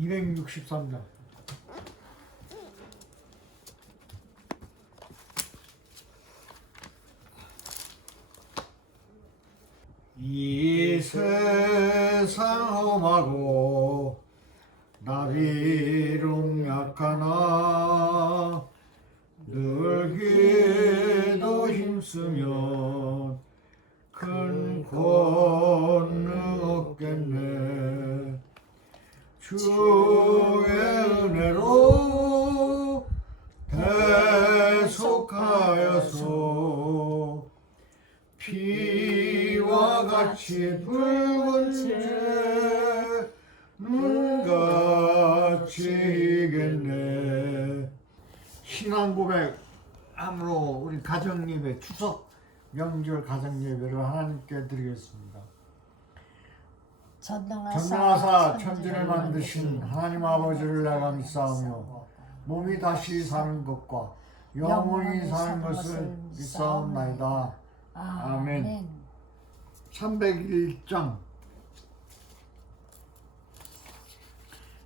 263장. 이 세상 험하고 나비룩 약하나 늘 기도 힘쓰면 큰 권능 없겠네. 주의 은혜로 대속하여서 피와 같이 붉은 채 눈같이 이겠네. 신앙 고백 함으로 우리 가정예배, 추석 명절 가정예배를 하나님께 드리겠습니다. 전능하사 천지를 만드신 하나님 아버지를 내가 믿사오며 몸이 다시 사는 것과 영원히 사는 것을 믿사옵나이다. 아멘. 301장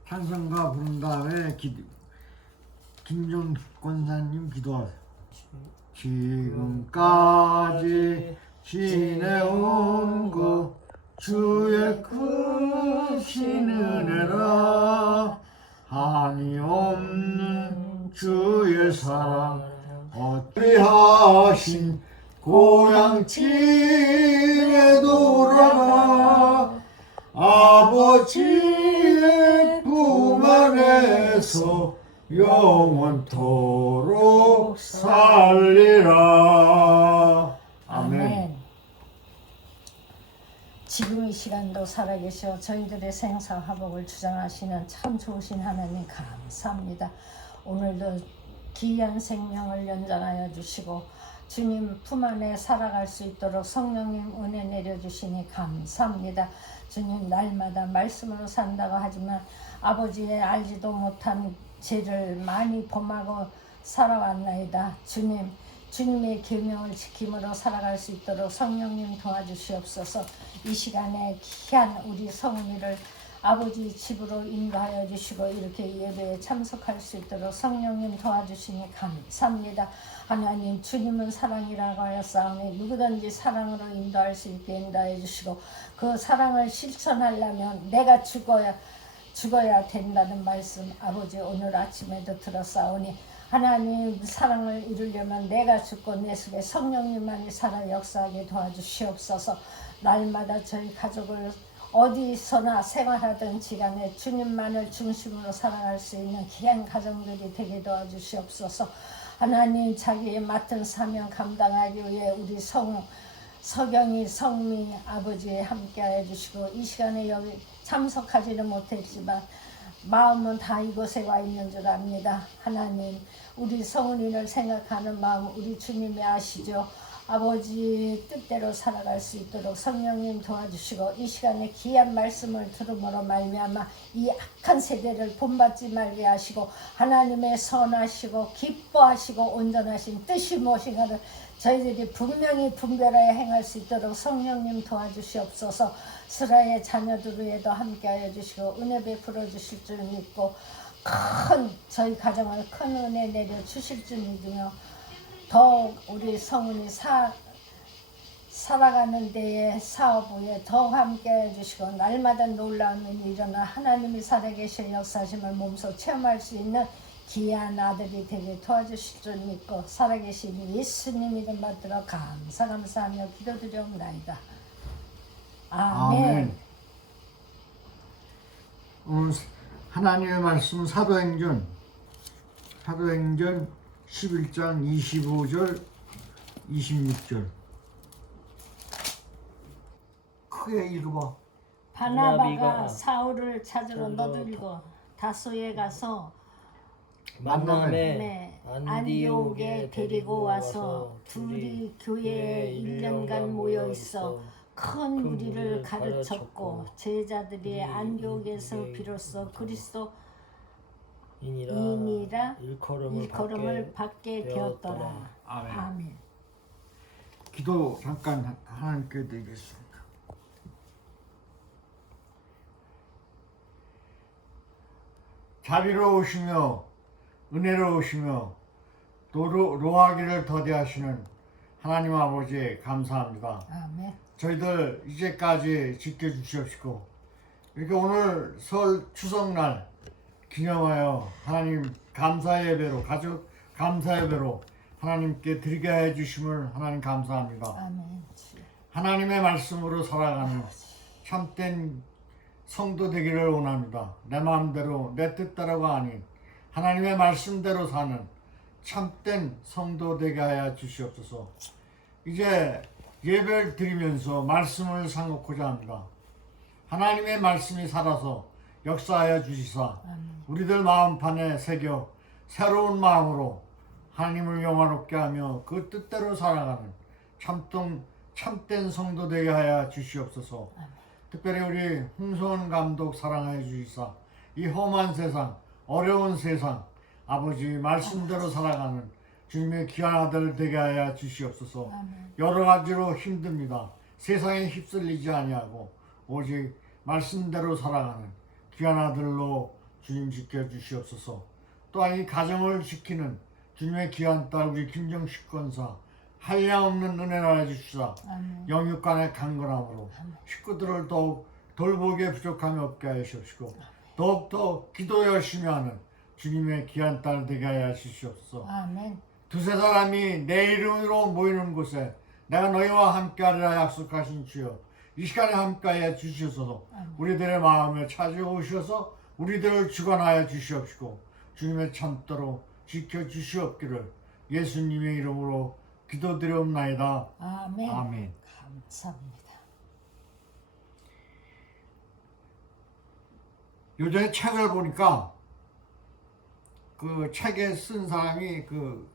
찬송가 부른 다음에 김종 권사님 기도하세요. 지금까지 지내온 것 주의 크신 은혜라 한이 없는 주의 사랑 어찌 하신 고향 집에 돌아가 아버지의 품 안에서 영원토록 살리라. 아멘. 지금 이 시간도 살아계셔 저희들의 생사화복을 주장하시는 참 좋으신 하나님 감사합니다. 오늘도 귀한 생명을 연장하여 주시고 주님 품 안에 살아갈 수 있도록 성령님 은혜 내려주시니 감사합니다. 주님 날마다 말씀으로 산다고 하지만 아버지의 알지도 못한 죄를 많이 범하고 살아왔나이다. 주님의 계명을 지킴으로 살아갈 수 있도록 성령님 도와주시옵소서. 이 시간에 귀한 우리 성은이를 아버지 집으로 인도하여 주시고 이렇게 예배에 참석할 수 있도록 성령님 도와주시니 감사합니다. 하나님 주님은 사랑이라고 하였사오니 누구든지 사랑으로 인도할 수 있게 인도해 주시고 그 사랑을 실천하려면 내가 죽어야 된다는 말씀 아버지 오늘 아침에도 들었사오니 하나님 사랑을 이루려면 내가 죽고 내 속에 성령님만이 살아 역사하게 도와주시옵소서. 날마다 저희 가족을 어디서나 생활하던 시간에 주님만을 중심으로 살아갈 수 있는 귀한 가정들이 되게 도와주시옵소서. 하나님 자기의 맡은 사명 감당하기 위해 우리 서경이 성미 아버지 함께하여 주시고 이 시간에 여기 참석하지는 못했지만 마음은 다 이곳에 와 있는 줄 압니다. 하나님 우리 성은이를 생각하는 마음 우리 주님이 아시죠. 아버지 뜻대로 살아갈 수 있도록 성령님 도와주시고 이 시간에 귀한 말씀을 들음으로 말미암아 이 악한 세대를 본받지 말게 하시고 하나님의 선하시고 기뻐하시고 온전하신 뜻이 무엇인가를 저희들이 분명히 분별하여 행할 수 있도록 성령님 도와주시옵소서. 스라의 자녀들 위에도 함께하여 주시고 은혜 베풀어 주실 줄 믿고 저희 가정을 큰 은혜 내려 주실 줄 믿으며 더욱 우리 성은이 살아가는 데에 사업에 더 함께해 주시고 날마다 놀라움이 일어나 하나님이 살아계신 역사심을 몸소 체험할 수 있는 귀한 아들이 되게 도와주실 줄 믿고 살아계신 예수님 이름 받들어 감사하며 기도드리옵나이다. 아멘. 오늘 하나님의 말씀 사도행전 11장 25절 26절 크게 읽어봐. 바나바가 사울을 찾으러 너도 읽어 다소에 가서 만남에 안디옥에 데리고 와서 둘이 교회에 1년간 모여 있어 큰 무리를 가르쳤고 제자들이 안디옥에서 비로소 그리스도인이라 일컬음을 받게 되었더라. 아멘. 기도 잠깐 하나님께 드리겠습니다. 자비로우시며 은혜로우시며 노하기를 더디하시는 하나님 아버지 감사합니다. 아멘. 저희들 이제까지 지켜주시옵시고 이렇게 오늘 설 추석날 기념하여 하나님 감사 예배로 가족 감사 예배로 하나님께 드리게 해주심을 하나님 감사합니다. 아멘. 하나님의 말씀으로 살아가는 참된 성도 되기를 원합니다. 내 마음대로 내 뜻대로가 아닌 하나님의 말씀대로 사는 참된 성도 되게 하여 주시옵소서. 이제 예배를 드리면서 말씀을 상고하고자 합니다. 하나님의 말씀이 살아서 역사하여 주시사 우리들 마음판에 새겨 새로운 마음으로 하나님을 영화롭게 하며 그 뜻대로 살아가는 참된 성도 되게 하여 주시옵소서. 특별히 우리 홍소원 감독 사랑하여 주시사 이 험한 세상 어려운 세상 아버지 말씀대로 살아가는 주님의 귀한 아들 되게 하여 주시옵소서. 여러 가지로 힘듭니다. 세상에 휩쓸리지 아니하고 오직 말씀대로 살아가는 귀한 아들로 주님 지켜주시옵소서. 또한 이 가정을 지키는 주님의 귀한 딸 우리 김정식 권사 한량없는 은혜를 하여 주시사 영육간의 강건함으로 식구들을 더욱 돌보기에 부족함이 없게 하시옵시고 더욱더 기도 열심히 하는 주님의 귀한 딸 되게 하여 주시옵소서. 아멘. 두세 사람이 내 이름으로 모이는 곳에 내가 너희와 함께하리라 약속하신 주여 이 시간에 함께하여 주시옵소서. 우리들의 마음에 찾아오셔서 우리들을 주관하여 주시옵시고 주님의 참도로 지켜주시옵기를 예수님의 이름으로 기도드리옵나이다. 아멘. 아멘. 감사합니다. 요즘에 책을 보니까 그 책에 쓴 사람이 그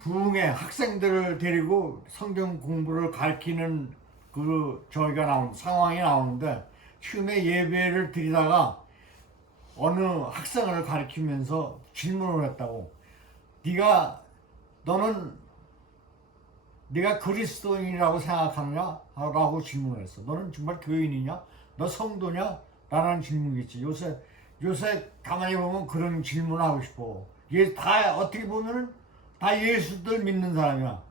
부흥의 학생들을 데리고 성경 공부를 가르치는 그 저희가 상황이 나오는데 처음에 예배를 드리다가 어느 학생을 가르치면서 질문을 했다고. 네가 그리스도인이라고 생각하느냐? 라고 질문을 했어. 너는 정말 교인이냐? 너 성도냐? 라는 질문이겠지. 요새 가만히 보면 그런 질문을 하고 싶어. 다 어떻게 보면은 다 예수들 믿는 사람이야.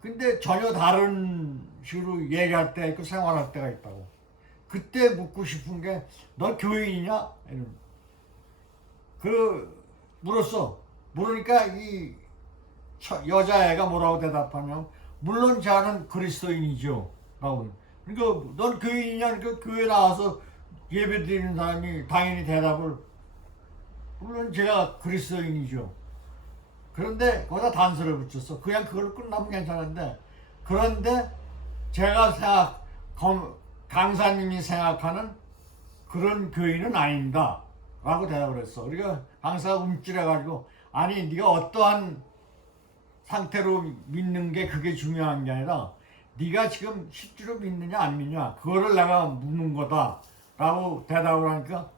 근데 전혀 다른 식으로 얘기할 때가 있고 생활할 때가 있다고. 그때 묻고 싶은 게 너 교인이냐? 물었어. 물으니까 이 여자애가 뭐라고 대답하냐면 물론 저는 그리스도인이죠. 라고. 그러니까 넌 교인이냐? 그러니까 교회 나와서 예배 드리는 사람이 당연히 대답을 물론 제가 그리스도인이죠. 그런데 거기다 단서를 붙였어. 그냥 그걸로 끝나면 괜찮은데 그런데 제가 강사님이 생각하는 그런 교인은 아닙니다. 라고 대답을 했어. 우리가 강사가 움찔해가지고 아니 네가 어떠한 상태로 믿는 게 그게 중요한 게 아니라 네가 지금 실제로 믿느냐 안 믿느냐 그거를 내가 묻는 거다 라고 대답을 하니까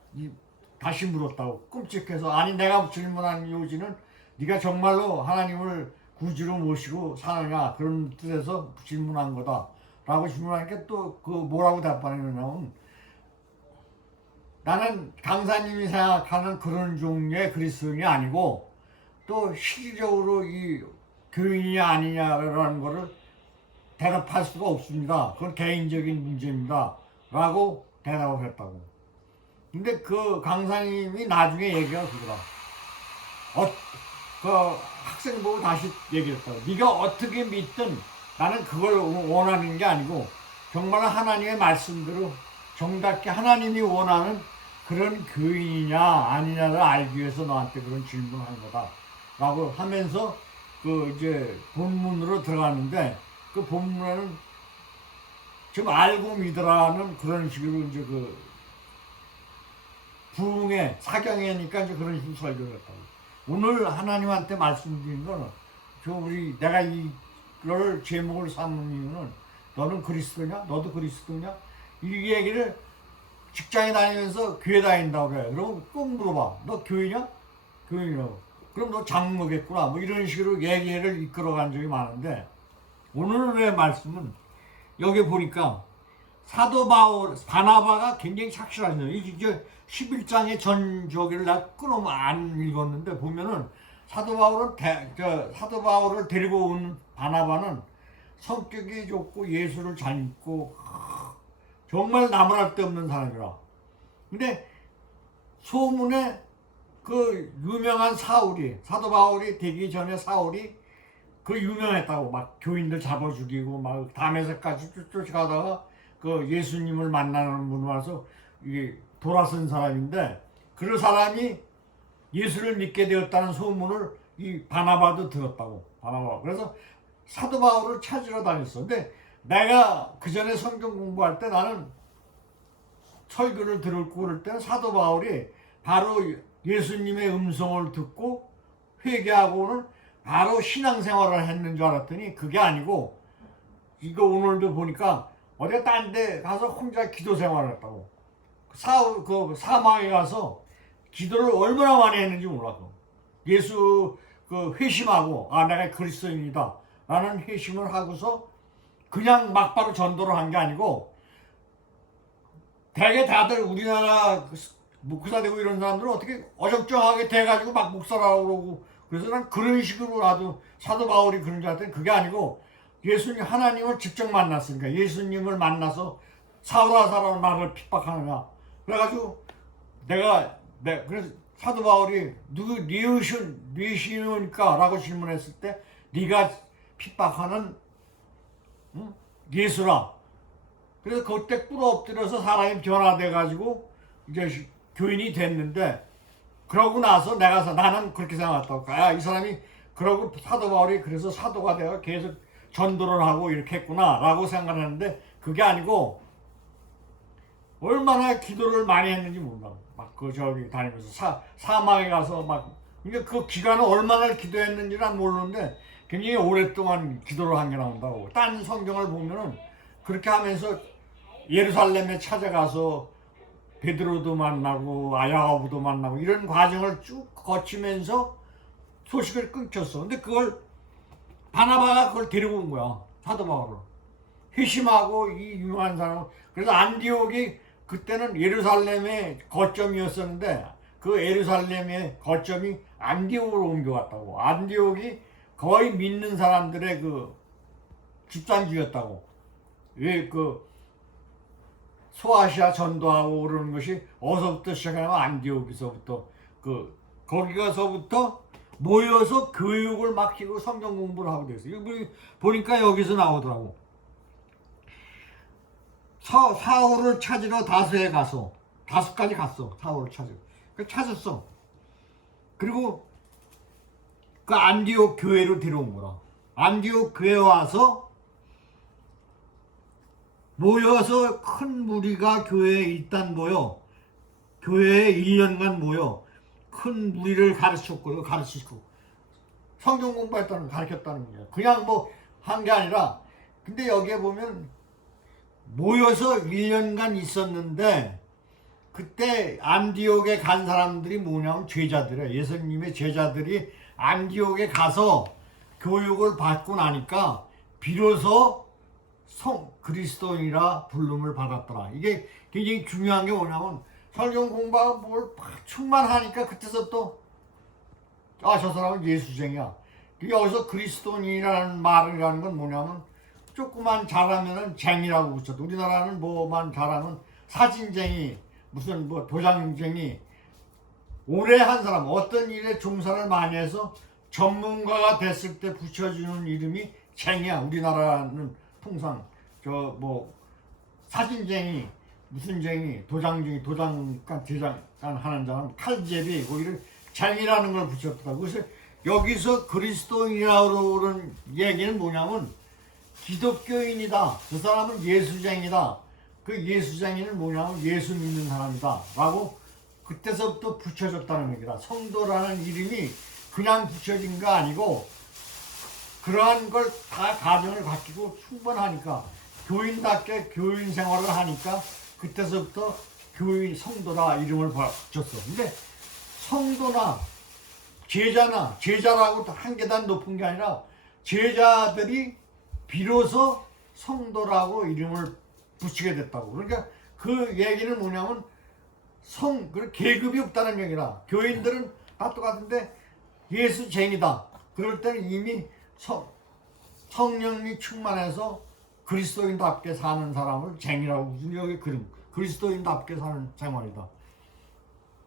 다시 물었다고. 끔찍해서 아니 내가 질문한 요지는 네가 정말로 하나님을 구주로 모시고 사느냐 그런 뜻에서 질문한 거다 라고 질문하니까 또 그 뭐라고 답하냐면 나는 강사님이 생각하는 그런 종류의 그리스도인이 아니고 또 실질적으로 이 교인이냐 아니냐라는 거를 대답할 수가 없습니다. 그건 개인적인 문제입니다. 라고 대답을 했다고. 근데 그 강사님이 나중에 얘기가 그거다. 그 학생 보고 다시 얘기를 했다고. 네가 어떻게 믿든 나는 그걸 원하는 게 아니고 정말 하나님의 말씀대로 정답게 하나님이 원하는 그런 교인이냐 아니냐를 알기 위해서 너한테 그런 질문을 한 거다 라고 하면서 그 이제 본문으로 들어가는데 그 본문에는 지금 알고 믿으라는 그런 식으로 이제 그 부흥의 사경회니까 이제 그런 식으로 설교를 했다고. 오늘 하나님한테 말씀드린 거는 내가 이걸 제목을 삼는 이유는 너는 그리스도냐? 너도 그리스도냐? 이 얘기를 직장에 다니면서 교회 다닌다고 그래. 그럼 꼭 물어봐. 너 교회냐? 교회냐고. 그럼 너 장로겠구나. 뭐 이런 식으로 얘기를 이끌어간 적이 많은데 오늘의 말씀은 여기 보니까 사도 바나바가 굉장히 착실하죠. 이게 11장의 전조기를 내가 끊으면 안 읽었는데 보면은 사도 바울을 데리고 온 바나바는 성격이 좋고 예수를 잘 믿고 정말 나무랄 데 없는 사람이라. 근데 소문에 그 유명한 사도 바울이 되기 전에 사울이 그 유명했다고 막 교인들 잡아 죽이고 막 담에서까지 쫓아가다가 그 예수님을 만나는 분 와서 이게 돌아선 사람인데 그 사람이 예수를 믿게 되었다는 소문을 이 바나바도 들었다고. 바나바. 그래서 사도 바울을 찾으러 다녔어. 근데 내가 그 전에 성경 공부할 때 나는 설교를 들었고 그럴 때 사도 바울이 바로 예수님의 음성을 듣고 회개하고는 바로 신앙생활을 했는 줄 알았더니 그게 아니고 이거 오늘도 보니까 어디 딴 데 가서 혼자 기도 생활을 했다고. 그 사막에 가서 기도를 얼마나 많이 했는지 몰라. 예수 그 회심하고 내가 그리스도인이다 라는 회심을 하고서 그냥 막바로 전도를 한 게 아니고 대개 다들 우리나라 목사 되고 이런 사람들은 어떻게 어정쩡하게 돼가지고 막 목사라고 그러고 그래서 난 그런 식으로 나도 사도 바울이 그런 줄 알았더니 그게 아니고 예수님 하나님을 직접 만났으니까 예수님을 만나서 사울아 사람 나를 핍박하느냐 그래가지고 그래서 사도 바울이 누구 니으시니까 라고 질문했을 때 네가 핍박하는 예수라. 그래서 그때 꿇어 엎드려서 사람이 변화돼가지고 이제 교인이 됐는데 그러고 나서 나는 그렇게 생각했다고. 이 사람이 그러고 사도 바울이 그래서 사도가 되어 계속 전도를 하고 이렇게 했구나 라고 생각하는데 그게 아니고 얼마나 기도를 많이 했는지 몰라. 막 저기 다니면서 사막에 가서 그러니까 그 기간은 얼마나 기도했는지 난 모르는데 굉장히 오랫동안 기도를 한 게 나온다고. 딴 성경을 보면은 그렇게 하면서 예루살렘에 찾아가서 베드로도 만나고 야고보도 만나고 이런 과정을 쭉 거치면서 소식을 끊겼어. 근데 그걸 바나바가 그걸 데리고 온 거야. 사도 바울을. 회심하고 이 유명한 사람. 그래서 안디옥이 그때는 예루살렘의 거점이었었는데 그 예루살렘의 거점이 안디옥으로 옮겨왔다고. 안디옥이 거의 믿는 사람들의 그 집단지였다고. 왜 그 소아시아 전도하고 그러는 것이 어디서부터 시작하냐면 안디옥에서부터 거기가서부터 모여서 교육을 맡기고 성경 공부를 하고 됐어요. 보니까 여기서 나오더라고. 사울을 찾으러 다수까지 갔어. 사울을 찾으러. 찾았어. 그리고 그 안디옥 교회로 데려온 거라. 안디옥 교회 와서 모여서 큰 무리가 교회에 일단 모여 교회에 1년간 모여 큰 무리를 가르치고 성경 공부했다는 가르쳤다는 거야. 그냥 한 게 아니라 근데 여기에 보면 모여서 1년간 있었는데 그때 안디옥에 간 사람들이 뭐냐면 제자들이야. 예수님의 제자들이 안디옥에 가서 교육을 받고 나니까 비로소 그리스도인이라 부름을 받았더라. 이게 굉장히 중요한 게 뭐냐면 성경 공부하고 뭘 충만하니까 그때서부터 저 사람은 예수쟁이야. 여기서 그리스도인이라는 말이라는 건 뭐냐면 조금만 잘하면은 쟁이라고 붙여. 우리나라는 뭐만 잘하면 사진쟁이, 무슨 도장쟁이. 오래 한 사람, 어떤 일에 종사를 많이 해서 전문가가 됐을 때 붙여주는 이름이 쟁이야. 우리나라는 통상 사진쟁이, 무슨 쟁이, 도장쟁이, 도장관, 제장관 하는 사람, 칼제비, 이런 쟁이라는 걸 붙였더라고. 그래서 여기서 그리스도인이라고 그러는 얘기는 뭐냐면 기독교인이다. 그 사람은 예수쟁이다. 그 예수쟁이는 뭐냐면 예수 믿는 사람이다. 라고 그때서부터 붙여졌다는 얘기다. 성도라는 이름이 그냥 붙여진 거 아니고 그러한 걸 다 가정을 갖추고 충분하니까 교인답게 교인 생활을 하니까 그때서부터 성도라 이름을 붙였어. 근데 성도나 제자라고 한 계단 높은 게 아니라 제자들이 비로소 성도라고 이름을 붙이게 됐다고. 그러니까 그 얘기는 뭐냐면 그 계급이 없다는 얘기라. 교인들은 다 똑같은데 예수쟁이다. 그럴 때는 이미 성령이 충만해서 그리스도인답게 사는 사람을 쟁이라고 부르는 여기 그림. 그리스도인답게 사는 생활이다.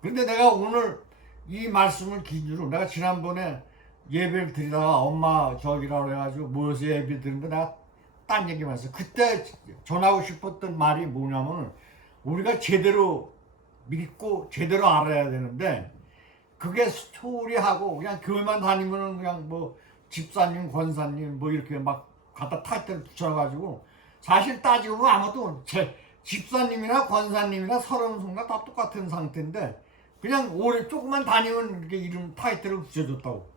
근데 내가 오늘 이 말씀을 기준으로 내가 지난번에 예배를 드리다가 엄마 저기라고 해가지고 모여서 예배 드리는데 내가 딴 얘기만 했어. 그때 전하고 싶었던 말이 뭐냐면 우리가 제대로 믿고 제대로 알아야 되는데 그게 소리하고 그냥 교회만 다니면은 그냥 뭐 집사님, 권사님 뭐 이렇게 막 갖다 타이틀 붙여가지고 사실 따지고 보면 아무도 집사님이나 권사님이나 서른송가 다 똑같은 상태인데 그냥 오래 조금만 다니면 이렇게 이름 타이틀을 붙여줬다고.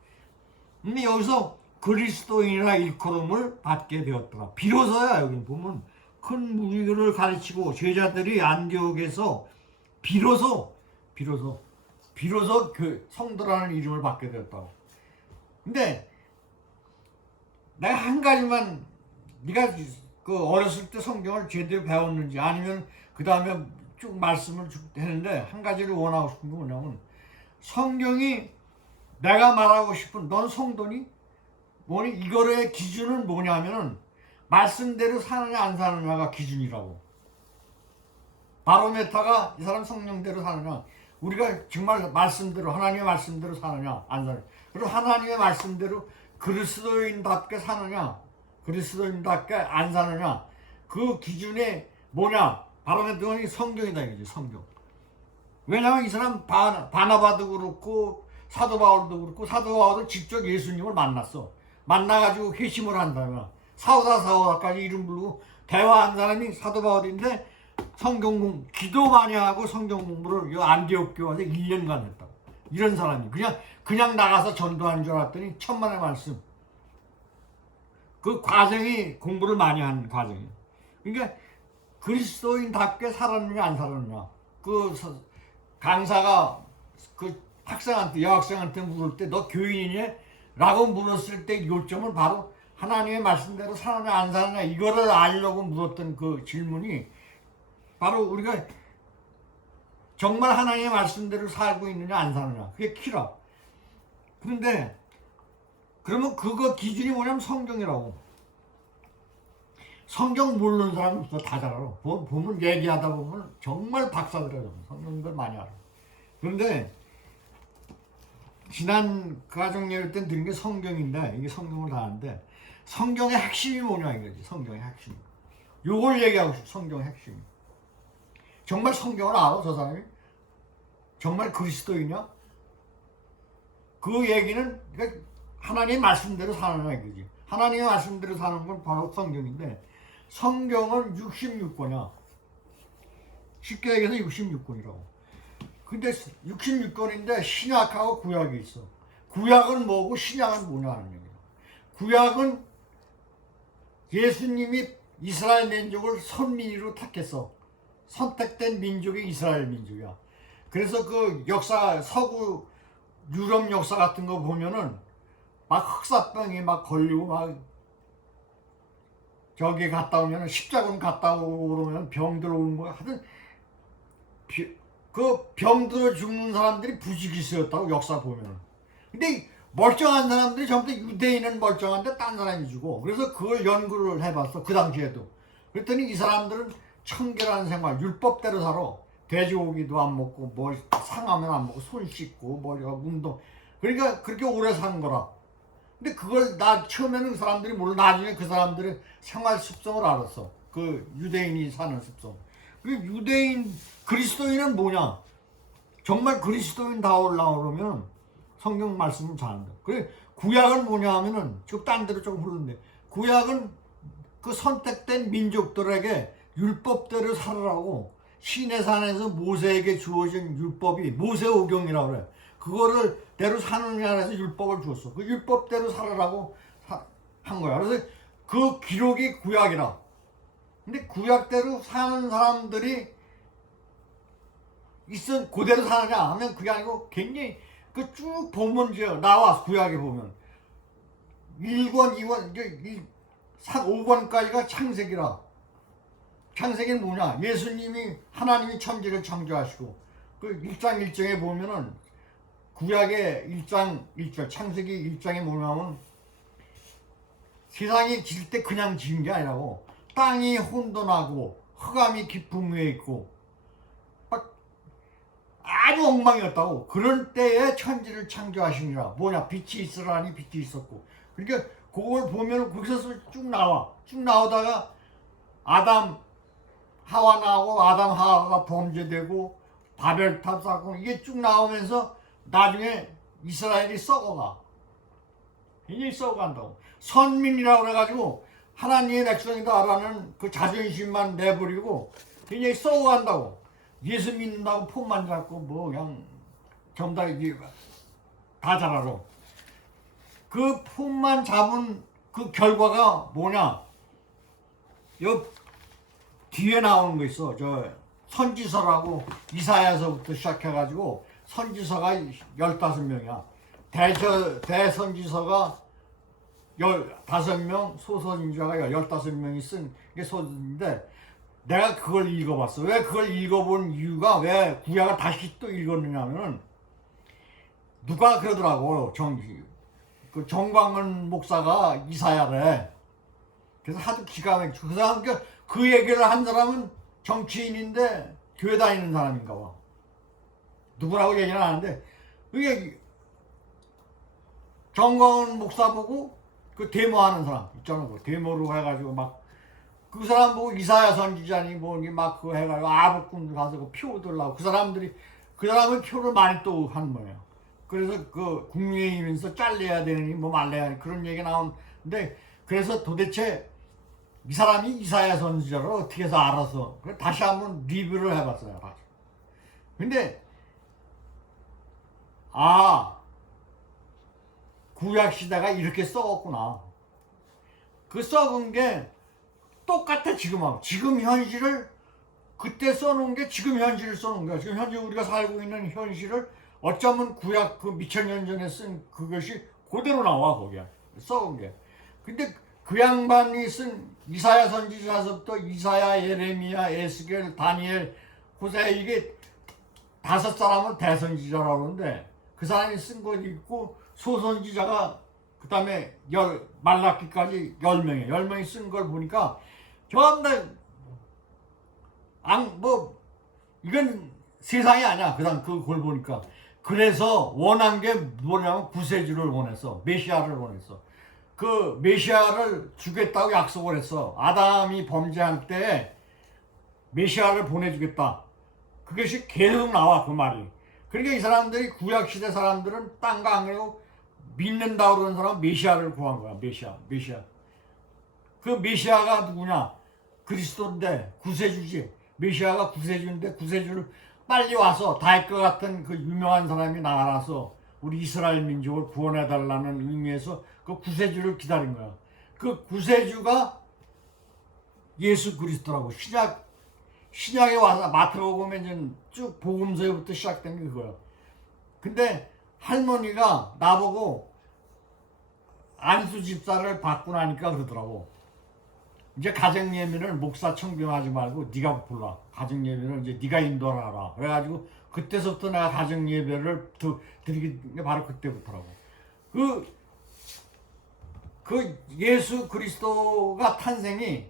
근데 여기서 그리스도인이라 일컬음을 받게 되었더라. 비로소야 여기 보면 큰 무리를 가르치고 제자들이 안디옥에서 비로소 그 성도라는 이름을 받게 되었다고. 근데 내가 한 가지만 네가 그 어렸을 때 성경을 제대로 배웠는지 아니면 그 다음에 쭉 말씀을 쭉 했는데 한 가지를 원하고 싶은 게 뭐냐면 성경이 내가 말하고 싶은 넌 성도니? 뭐니? 이거의 기준은 뭐냐면은 말씀대로 사느냐 안 사느냐가 기준이라고. 바로메타가 이 사람 성령대로 사느냐 우리가 정말 말씀대로 하나님의 말씀대로 사느냐 안 사느냐 그리고 하나님의 말씀대로 그리스도인답게 사느냐 그리스도인답게 안 사느냐 그 기준이 뭐냐 바로메타가 성경이다 이거지 성경. 왜냐하면 이 사람 바나바도 그렇고 사도 바울도 그렇고 사도 바울은 직접 예수님을 만났어. 만나가지고 회심을 한다면 사오다까지 이름 부르고 대화한 사람이 사도 바울인데 성경 기도 많이 하고 성경 공부를 이 안디옥 교회에서 1년간 했다고. 이런 사람이 그냥 나가서 전도한 줄 알았더니 천만의 말씀. 그 과정이 공부를 많이 한 과정이에요. 그러니까 그리스도인답게 살았느냐 안 살았느냐. 그 강사가 그 학생한테 여학생한테 물을 때 너 교인이냐? 라고 물었을 때 요점은 바로 하나님의 말씀대로 사느냐 안 사느냐 이거를 알려고 물었던 그 질문이 바로 우리가 정말 하나님의 말씀대로 살고 있느냐 안 사느냐 그게 키라. 그런데 그러면 그거 기준이 뭐냐면 성경이라고. 성경 모르는 사람은 없어. 다 잘 알아. 보면 얘기하다 보면 정말 박사들이야. 성경들 많이 알아. 그런데 지난 가족예배 때 드린 게 성경인데 이게 성경을 다 하는데 성경의 핵심이 뭐냐 이거지. 성경의 핵심. 요걸 얘기하고 싶어. 성경의 핵심. 정말 성경을 알아 저 사람이? 정말 그리스도이냐? 그 얘기는 그러니까 하나님의 말씀대로 사느냐 이거지. 하나님의 말씀대로 사는 건 바로 성경인데 성경은 66권이야. 쉽게 얘기해서 66권이라고. 근데 66권인데 신약하고 구약이 있어. 구약은 뭐고 신약은 뭐냐 하는 얘기야. 구약은 예수님이 이스라엘 민족을 선민으로 택했어. 선택된 민족이 이스라엘 민족이야. 그래서 그 역사 서구 유럽 역사 같은 거 보면은 막 흑사병이 막 걸리고 막 저기 갔다 오면은 십자군 갔다 오고 그러면 병들 오는 거야. 하여튼 그 병들어 죽는 사람들이 부지기수였다고 역사 보면은. 근데 멀쩡한 사람들이 전부 다 유대인은 멀쩡한데 딴 사람이 죽어. 그래서 그걸 연구를 해봤어. 그 당시에도. 그랬더니 이 사람들은 청결한 생활, 율법대로 살아. 돼지고기도 안 먹고 뭐 상하면 안 먹고 손 씻고 머리가 운동. 그러니까 그렇게 오래 사는 거라. 근데 그걸 처음에는 그 사람들이 몰라. 나중에 그 사람들의 생활 습성을 알았어. 그 유대인이 사는 습성. 그 유대인 그리스도인은 뭐냐? 정말 그리스도인 다우려면 성경 말씀을 잘한다. 그래 구약은 뭐냐 하면은 지금 딴 데로 조금 흐르는데 구약은 그 선택된 민족들에게 율법대로 살으라고 시내산에서 모세에게 주어진 율법이 모세오경이라고 그래. 그거를 대로 사느냐 해서 율법을 주었어. 그 율법대로 살으라고 한 거야. 그래서 그 기록이 구약이라. 근데 구약대로 사는 사람들이 그대로 사느냐 하면 그게 아니고 굉장히 그 쭉 보면 나와 구약에 보면 1권, 2권, 5권까지가 창세기라. 창세기는 뭐냐? 예수님이 하나님이 천지를 창조하시고 그 1장 1절에 보면은 구약의 1장 1절 창세기 1장에 뭐냐면 세상이 지을 때 그냥 지은 게 아니라고 땅이 혼돈하고 흑암이 깊은 위에 있고 막 아주 엉망이었다고. 그런 때에 천지를 창조하시니라. 뭐냐? 빛이 있으라니 빛이 있었고. 그러니까 그걸 보면 거기서 쭉 나와. 쭉 나오다가 아담 하와 나오고 아담 하와가 범죄되고 바벨탑 쌓고 이게 쭉 나오면서 나중에 이스라엘이 썩어가. 굉장히 썩어간다고. 선민이라고 그래가지고 하나님의 백성이다라는 그 자존심만 내버리고 굉장히 썩어간다고. 예수 믿는다고 폼만 잡고 뭐 그냥 전부 다 잘 알아. 그 폼만 잡은 그 결과가 뭐냐? 요 뒤에 나오는 거 있어. 저 선지서라고 이사야서부터 시작해가지고 선지서가 15명이야. 대선지서가 15명, 소선지자가 15명이 쓴 게 소선인데 내가 그걸 읽어봤어. 왜 그걸 읽어본 이유가 왜 구약을 다시 또 읽었느냐면은 누가 그러더라고. 그 정광훈 목사가 이사야래. 그래서 하도 기가 막혀. 그 사람 그 얘기를 한 사람은 정치인인데 교회 다니는 사람인가 봐. 누구라고 얘기는 안 하는데 그게 정광훈 목사 보고 그 데모하는 사람 있잖아. 그 데모로 해가지고 막 그 사람 보고 이사야 선지자니 뭐니 막 그거 해가지고 아부꾼 가서 그 표 들라고 그 사람은 표를 많이 또 한 거예요. 그래서 그 국민의힘에서 잘려야 되니 뭐 말려야 하니 그런 얘기 나오는데 그래서 도대체 이 사람이 이사야 선지자를 어떻게 해서 알아서 다시 한번 리뷰를 해봤어요. 다시. 근데 구약 시대가 이렇게 썩었구나. 그 썩은 게 똑같아 지금하고. 지금 현실을 그때 써놓은 게 지금 현실을 써놓은 거야. 지금 현재 우리가 살고 있는 현실을 어쩌면 구약 그 미천년 전에 쓴 그것이 그대로 나와 거기야. 썩은 게. 근데 그 양반이 쓴 이사야 선지자서부터 이사야, 예레미야, 에스겔, 다니엘, 호세아 이게 5사람은 대선지자라고 그러는데 그 사람이 쓴 거 있고 소선지자가 그 다음에 말라기까지 10명이에요. 10명이 쓴 걸 보니까 전부 이건 세상이 아니야. 그걸 보니까. 그래서 원한 게 뭐냐면 구세주를 원했어. 메시아를 원했어. 그 메시아를 주겠다고 약속을 했어. 아담이 범죄할 때 메시아를 보내주겠다. 그것이 계속 나와 그 말이. 그러니까 이 사람들이 구약시대 사람들은 딴거 안 그러고 믿는다고 그러는 사람은 메시아를 구한 거야. 메시아. 그 메시아가 누구냐? 그리스도인데 구세주지. 메시아가 구세주인데 구세주를 빨리 와서 다윗과 같은 그 유명한 사람이 나와서 우리 이스라엘 민족을 구원해달라는 의미에서 그 구세주를 기다린 거야. 그 구세주가 예수 그리스도라고. 신약에 와서 마태복음에 쭉 복음서부터 시작된 게 그거야. 근데 할머니가 나보고 안수 집사를 받고 나니까 그러더라고. 이제 가정예배를 목사 청빙하지 말고 네가 불러. 가정예배를 이제 네가 인도를 하라. 그래가지고 그때서부터 내가 가정예배를 드리는 게 바로 그때부터라고. 그 예수 그리스도가 탄생이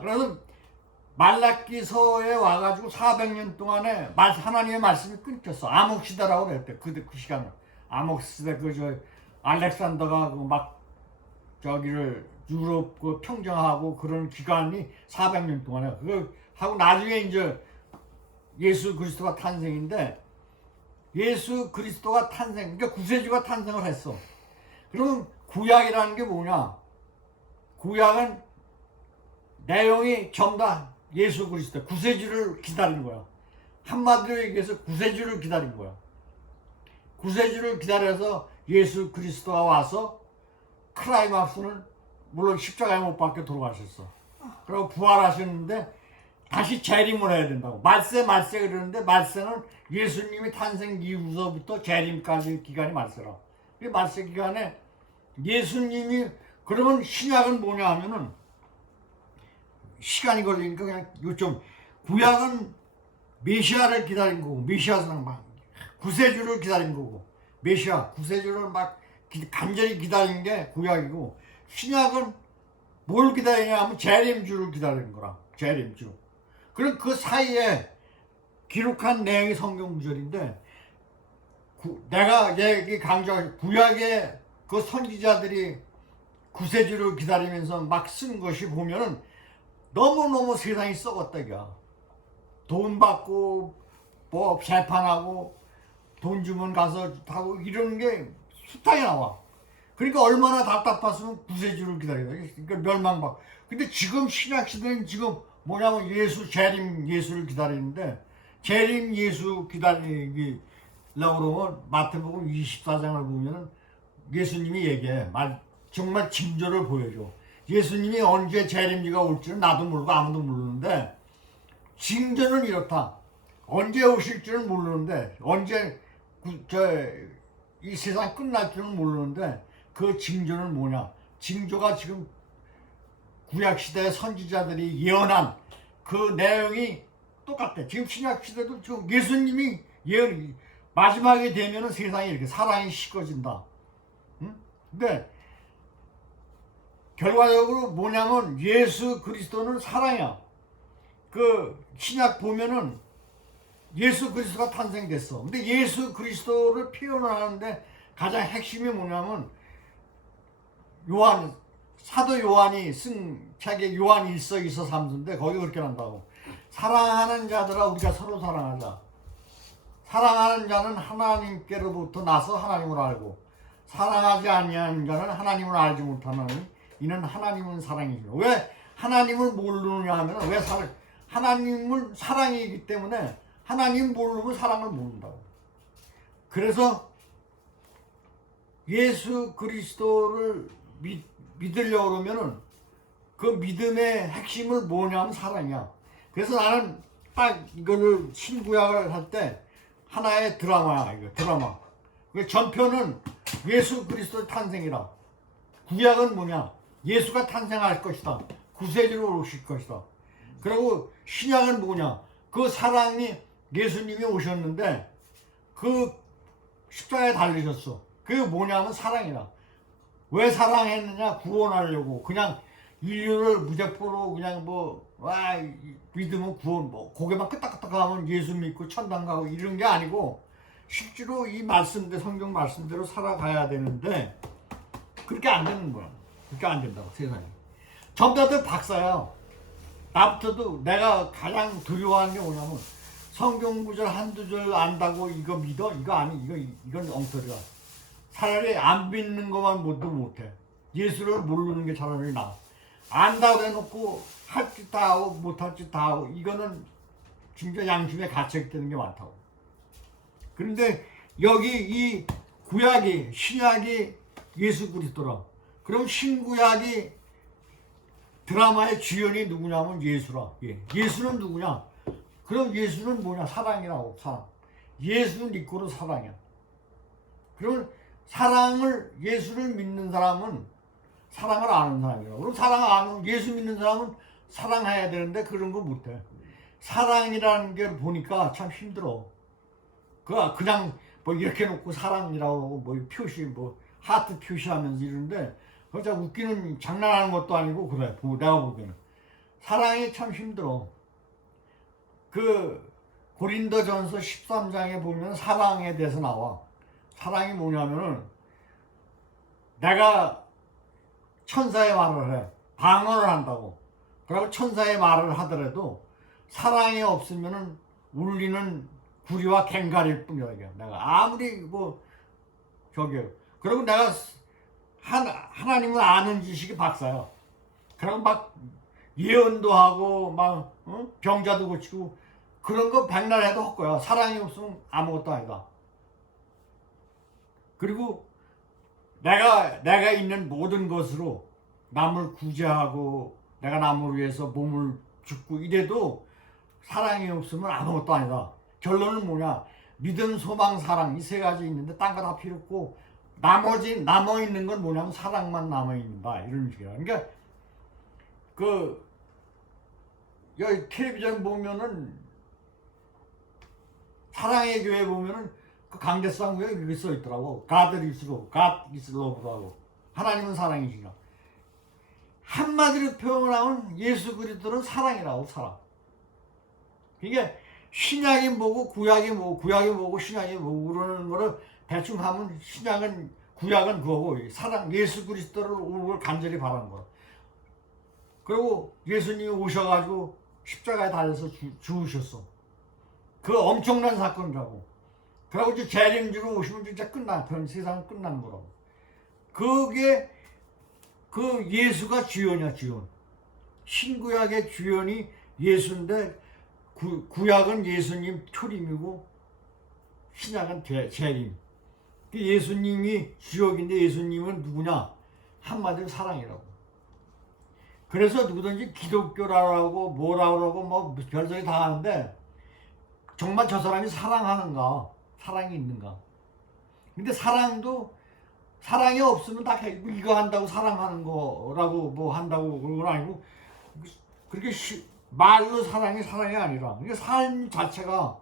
그래서 말라기서에 와가지고 400년 동안에 하나님의 말씀이 끊겼어. 암흑시대라고 그랬대. 그 시간을. 암흑시대 알렉산더가 저기를 유럽 평정하고 그런 기간이 400년 동안에 그거 하고 나중에 이제 예수 그리스도가 탄생인데 예수 그리스도가 그러니까 구세주가 탄생을 했어. 그러면 구약이라는 게 뭐냐? 구약은 내용이 전부 다 예수 그리스도 구세주를 기다린 거야. 한마디로 얘기해서 구세주를 기다린 거야. 구세주를 기다려서 예수 그리스도가 와서 크라이막스는 물론 십자가에 못 박혀 돌아가셨어. 그리고 부활하셨는데 다시 재림을 해야 된다고. 말세 그러는데 말세는 예수님이 탄생 이후서부터 재림까지 기간이 말세라. 이 말세 기간에 예수님이 그러면 신약은 뭐냐 하면은 시간이 걸리니까 그냥 요점 구약은 메시아를 기다린 거고 메시아는 막 구세주를 기다린 거고 메시아 구세주를 막 간절히 기다린 게 구약이고 신약은 뭘 기다리냐 하면 재림주를 기다리는 거라. 재림주. 그럼 그 사이에 기록한 내용이 성경 구절인데 내가 얘기 강조한 구약의 그 선지자들이 구세주를 기다리면서 막 쓴 것이 보면은 너무너무 세상이 썩었다 이거야. 돈 받고 뭐 재판하고 돈 주면 가서 하고 이런 게 숱하게 나와. 그러니까 얼마나 답답했으면 구세주를 기다려요. 그러니까 멸망받. 근데 지금 신약 시대는 지금 뭐냐면 재림 예수를 기다리는데 재림 예수 기다리려고 그러면 마태복음 24장을 보면은 예수님이 얘기해. 정말 징조를 보여줘. 예수님이 언제 재림주가 올지는 나도 모르고 아무도 모르는데 징조는 이렇다. 언제 오실 줄은 모르는데 언제 이 세상 끝날 줄은 모르는데 그 징조는 뭐냐? 징조가 지금 구약시대 선지자들이 예언한 그 내용이 똑같아. 지금 신약시대도 지금 예수님이 예언이 마지막에 되면은 세상이 이렇게 사랑이 식어진다. 응? 근데 결과적으로 뭐냐면 예수 그리스도는 사랑이야. 그 신약 보면은 예수 그리스도가 탄생됐어. 근데 예수 그리스도를 표현하는데 가장 핵심이 뭐냐면 사도 요한이 쓴 책에 요한 1서 2서 3서인데 거기 그렇게 난다고. 사랑하는 자들아 우리가 서로 사랑하자. 사랑하는 자는 하나님께로부터 나서 하나님을 알고 사랑하지 아니하는 자는 하나님을 알지 못하나니 이는 하나님은 사랑이죠. 왜 하나님을 모르느냐 하면 왜 하나님을 사랑이기 때문에 하나님 모르면 사랑을 모른다고. 그래서 예수 그리스도를 믿으려고 그러면은 그 믿음의 핵심을 뭐냐면 사랑이야. 그래서 나는 딱 이거를 신구약을 할 때 하나의 드라마야. 이거 드라마. 전편은 예수 그리스도의 탄생이라. 구약은 뭐냐? 예수가 탄생할 것이다. 구세주로 오실 것이다. 그리고 신약은 뭐냐? 그 사랑이 예수님이 오셨는데 그 십자가에 달리셨어. 그게 뭐냐면 사랑이라. 왜 사랑했느냐? 구원하려고. 그냥 인류를 무작포로 그냥 믿으면 구원, 고개만 끄덕끄덕하면 예수 믿고 천당 가고 이런 게 아니고 실제로 이 성경 말씀대로 살아가야 되는데 그렇게 안 되는 거야. 그렇게 안 된다고 세상에. 전부 다들 박사야. 나부터도 내가 가장 두려워하는 게 뭐냐면 성경 구절 한두 절 안다고 이거 믿어? 이거 아니. 이건 엉터리야. 차라리 안 믿는 것만 못해. 예수를 모르는 게 차라리 나아. 안다고 해놓고 할 짓 다 하고 못할 짓 다 하고 이거는 진짜 양심에 갇혀있다는 게 많다고. 그런데 여기 이 구약이 신약이 예수 그리스도라. 그럼 신구약이 드라마의 주연이 누구냐면 예수라. 예수는 누구냐? 그럼 예수는 뭐냐? 사랑이라고. 사랑. 예수는 니꼬는 사랑이야. 그러면 예수를 믿는 사람은 사랑을 아는 사람이야. 그럼 예수 믿는 사람은 사랑해야 되는데 그런 거 못해. 사랑이라는 게 보니까 참 힘들어. 그냥 이렇게 놓고 사랑이라고 표시 하트 표시하면서 이러는데 그거 참 웃기는 장난하는 것도 아니고 그래. 내가 보기에는 사랑이 참 힘들어. 고린도전서 13장에 보면 사랑에 대해서 나와. 사랑이 뭐냐면은 내가 천사의 말을 해. 방언을 한다고. 그리고 천사의 말을 하더라도 사랑이 없으면은 울리는 구리와 갱갈일 뿐이야. 내가 아무리 그리고 내가 하나님을 아는 지식이 박사야. 그리고 예언도 하고 병자도 고치고 그런 거 백날 해도 헛거야. 사랑이 없으면 아무것도 아니다. 그리고 내가 있는 모든 것으로 남을 구제하고 내가 남을 위해서 몸을 죽고 이래도 사랑이 없으면 아무것도 아니다. 결론은 뭐냐? 믿음, 소망, 사랑 이 세 가지 있는데 딴 거 다 필요 없고 나머지 남아있는 건 뭐냐면 사랑만 남아있는다. 이런 식이야. 그러니까 여기 텔레비전 보면은 사랑의 교회 보면은 그 강대상구에 이렇게 써 있더라고. God is love, God is love라고. 하나님은 사랑이시냐. 한마디로 표현하면 예수 그리스도는 사랑이라고. 사랑. 이게 신약이 뭐고 구약이 뭐고 구약이 뭐고 신약이 뭐고 그러는 거를 대충 하면 신약은 구약은 그거고 사랑 예수 그리스도를 오는 걸 간절히 바라는 거야. 그리고 예수님이 오셔가지고 십자가에 달려서 죽으셨어. 그 엄청난 사건이라고. 그리고 이제 재림주로 오시면 진짜 그 세상은 끝나는 거라고. 그게 그 예수가 주연이야, 주연. 신구약의 주연이 예수인데 구약은 예수님 초림이고 신약은 재림. 예수님이 주역인데 예수님은 누구냐? 한마디로 사랑이라고. 그래서 누구든지 기독교라고 뭐라고 뭐 별소리 다 하는데 정말 저 사람이 사랑하는가? 사랑이 있는가? 근데 사랑도 사랑이 없으면 다 이거 한다고 사랑하는 거라고 뭐 한다고 그런 건 아니고 그렇게 말로 사랑이 아니라 이게 삶 자체가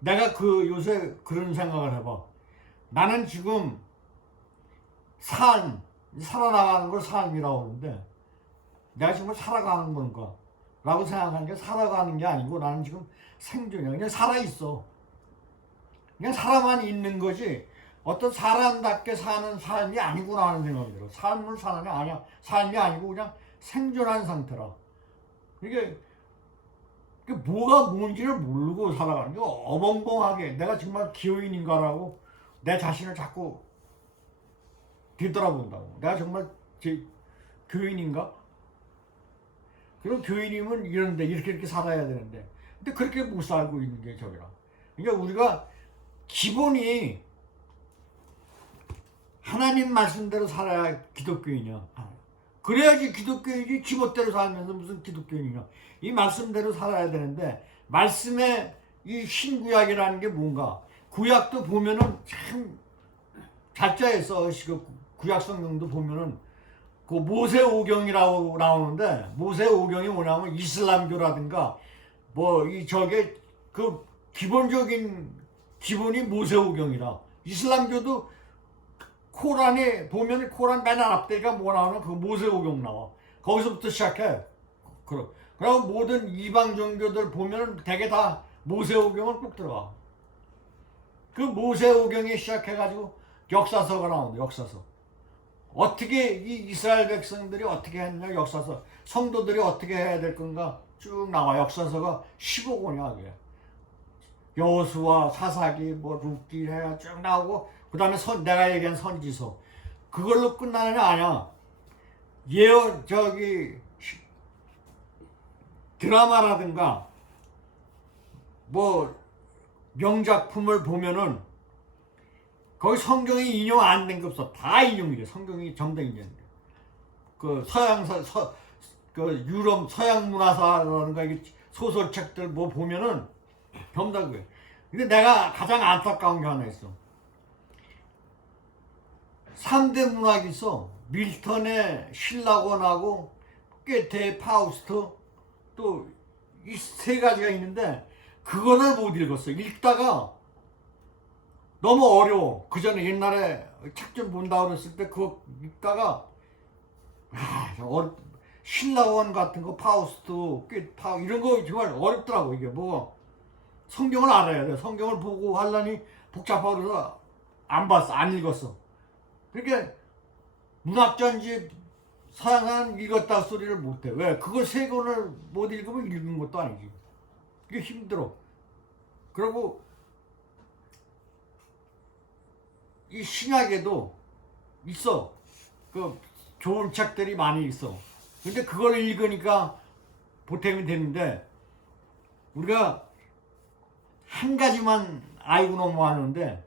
내가 요새 그런 생각을 해봐. 나는 지금 살아나가는 걸 삶이라고 하는데 내가 지금 살아가는 건가? 라고 생각하는 게 살아가는 게 아니고 나는 지금 생존이야. 그냥 살아있어. 그냥 살아만 있는 거지 어떤 사람답게 사는 삶이 아니구나 하는 생각이 들어. 삶을 사는 게 아니야. 삶이 아니고 그냥 생존한 상태라. 이게 뭐가 뭔지를 모르고 살아가는 게 어벙벙하게 내가 정말 기호인인가라고 내 자신을 자꾸 뒤돌아본다고. 내가 정말 교인인가? 그럼 교인이면 이런데 이렇게 살아야 되는데 근데 그렇게 못 살고 있는 게 저기라. 그러니까 우리가 기본이 하나님 말씀대로 살아야 기독교인이야. 그래야지 기독교인이지 지멋대로 살면서 무슨 기독교인이냐. 이 말씀대로 살아야 되는데 말씀의 이 신구약이라는 게 뭔가 구약도 보면은 참 잘 짜여서 그 구약 성경도 보면은 그 모세오경이라고 나오는데 모세오경이 뭐냐면 이슬람교라든가 뭐 이 저게 그 기본적인 기본이 모세오경이라. 이슬람교도 코란에 보면 코란 맨 앞대가 뭐 나오면 그 모세오경 나와. 거기서부터 시작해. 그럼 모든 이방 종교들 보면 대개 다 모세오경을 꼭 들어가. 그 모세오경에 시작해가지고 역사서가 나온다. 역사서. 어떻게 이 이스라엘 백성들이 어떻게 했냐 역사서. 성도들이 어떻게 해야 될 건가 쭉 나와. 역사서가 15권이야 그게. 여호수아, 사사기, 뭐 룻기 해가 쭉 나오고 그 다음에 내가 얘기한 선지서 그걸로 끝나는 게 아니야. 드라마라든가 뭐 명작품을 보면은 거기 성경이 인용 안 된 거 없어. 다 인용이 돼. 성경이 전부 인용이 돼. 그 그 유럽 서양 문화사라든가 이게 소설책들 뭐 보면은 전부 다 그래. 근데 내가 가장 안타까운 게 하나 있어. 3대 문학이 있어. 밀턴의 신라곤하고 괴테의 파우스트 또 이 세 가지가 있는데 그거를 못 읽었어. 읽다가 너무 어려워. 그 전에 옛날에 책 좀 본다 그랬을 때 그거 읽다가 신라곤 같은 거 파우스트 이런 거 정말 어렵더라고. 이게 뭐 성경을 알아야 돼. 성경을 보고 하려니 복잡하고 그래서 안 봤어. 안 읽었어. 그러니까 문학전집 서양사는 읽었다 소리를 못해. 왜? 그걸 세 권을 못 읽으면 읽은 것도 아니지. 그게 힘들어. 그리고 이 신약에도 있어. 그 좋은 책들이 많이 있어. 근데 그걸 읽으니까 보탬이 되는데 우리가 한 가지만 알고 넘어가는데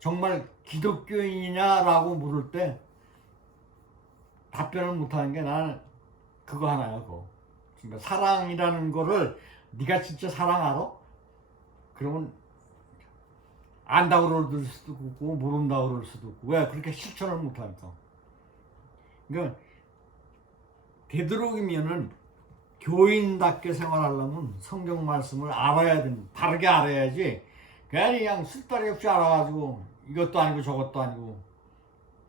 정말 기독교인이냐라고 물을 때 답변을 못하는 게 나는 그거 하나야. 그거. 그러니까 사랑이라는 거를 네가 진짜 사랑 알아? 그러면 안다고 그럴 수도 있고 모른다고 그럴 수도 있고. 왜? 그렇게 실천을 못하니까. 그러니까 되도록이면은 교인답게 생활하려면 성경 말씀을 알아야 됩니다. 바르게 알아야지. 그냥 쓸데리 없이 알아가지고 이것도 아니고 저것도 아니고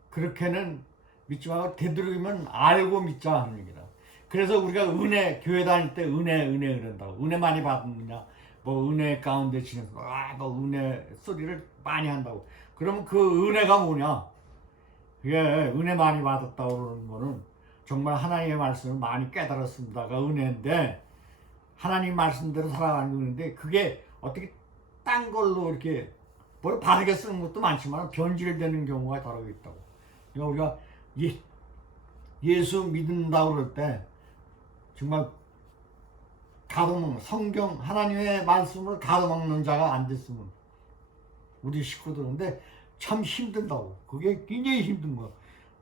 그렇게는 믿지 말고 되도록이면 알고 믿자 하는 얘기다. 그래서 우리가 은혜 교회 다닐 때 은혜 그런다고. 은혜 많이 받느냐? 뭐 은혜 가운데 지내서 너 은혜 소리를 많이 한다고. 그러면 그 은혜가 뭐냐? 그게 은혜 많이 받았다고 그러는 거는 정말 하나님의 말씀을 많이 깨달았습니다가 은혜인데 하나님 말씀대로 살아가는 은혜인데 그게 어떻게 딴 걸로 이렇게 뭘 바르게 쓰는 것도 많지만 변질되는 경우가 더러 있다고. 그러니까 우리가 예수 믿는다고 그럴 때 정말 가둬먹는 성경 하나님의 말씀을 가둬먹는 자가 안 됐으면 우리 식구들인데 참 힘들다고. 그게 굉장히 힘든 거야.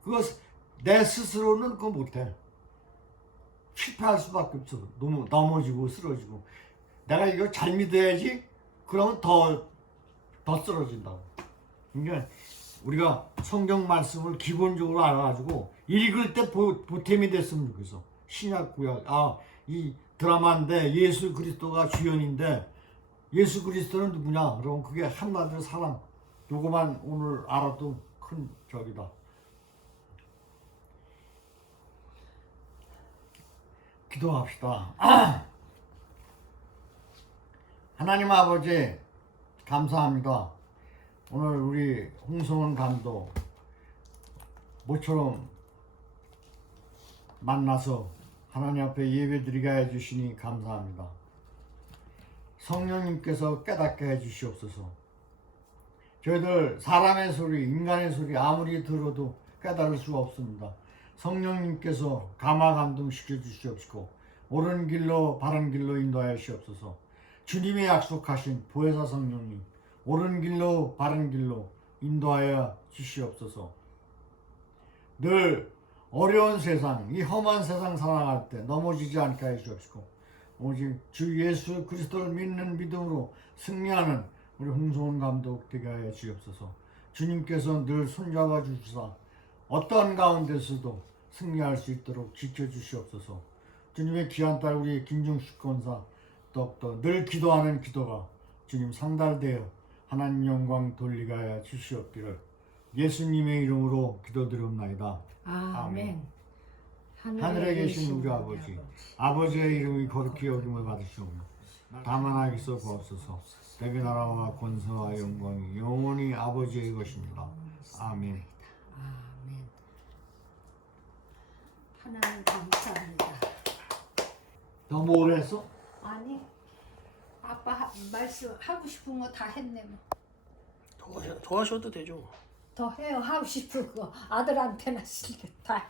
그거 내 스스로는 그거 못해. 실패할 수밖에 없어. 넘어지고 쓰러지고. 내가 이거 잘 믿어야지. 그러면 더 쓰러진다고. 그러니까 우리가 성경 말씀을 기본적으로 알아가지고 읽을 때 보탬이 됐으면 좋겠어. 신약 구약. 이 드라마인데 예수 그리스도가 주연인데 예수 그리스도는 누구냐? 그럼 그게 한마디로 사람. 요거만 오늘 알아도 큰 적이다. 기도합시다. 하나님 아버지 감사합니다. 오늘 우리 홍성원 감독 모처럼 만나서 하나님 앞에 예배드리게 해주시니 감사합니다. 성령님께서 깨닫게 해주시옵소서. 저희들 사람의 소리, 인간의 소리 아무리 들어도 깨달을 수가 없습니다. 성령님께서 감화감동시켜 주시옵시고 옳은 길로 바른 길로 인도하여 주시옵소서. 주님이 약속하신 보혜사 성령님 옳은 길로 바른 길로 인도하여 주시옵소서. 늘 어려운 세상, 이 험한 세상 살아갈 때 넘어지지 않게 해 주옵시고 오직 주 예수 그리스도를 믿는 믿음으로 승리하는 우리 홍성훈 감독 되게 하여 주옵소서. 주님께서 늘 손잡아 주시사 어떠한 가운데서도 승리할 수 있도록 지켜주시옵소서. 주님의 귀한 딸 우리 김중식 권사 더욱더 늘 기도하는 기도가 주님 상달되어 하나님 영광 돌리게 하여 주시옵기를 예수님의 이름으로 기도드리옵나이다. 아멘. 하늘에 계신 우리 아버지의 이름이 거룩히 여김을 받으시오며 다만 하기서 구하소서. 내게 나라와 권세와 영광이 영원히 아버지의 것입니다. 아멘. 아멘. 하나님 감사합니다. 너 뭘 했어? 아니 아빠 말씀 하고 싶은 거 다 했네 뭐. 더 하셔도 되죠. 더 해요. 하고 싶은 거 아들한테나 시켜 다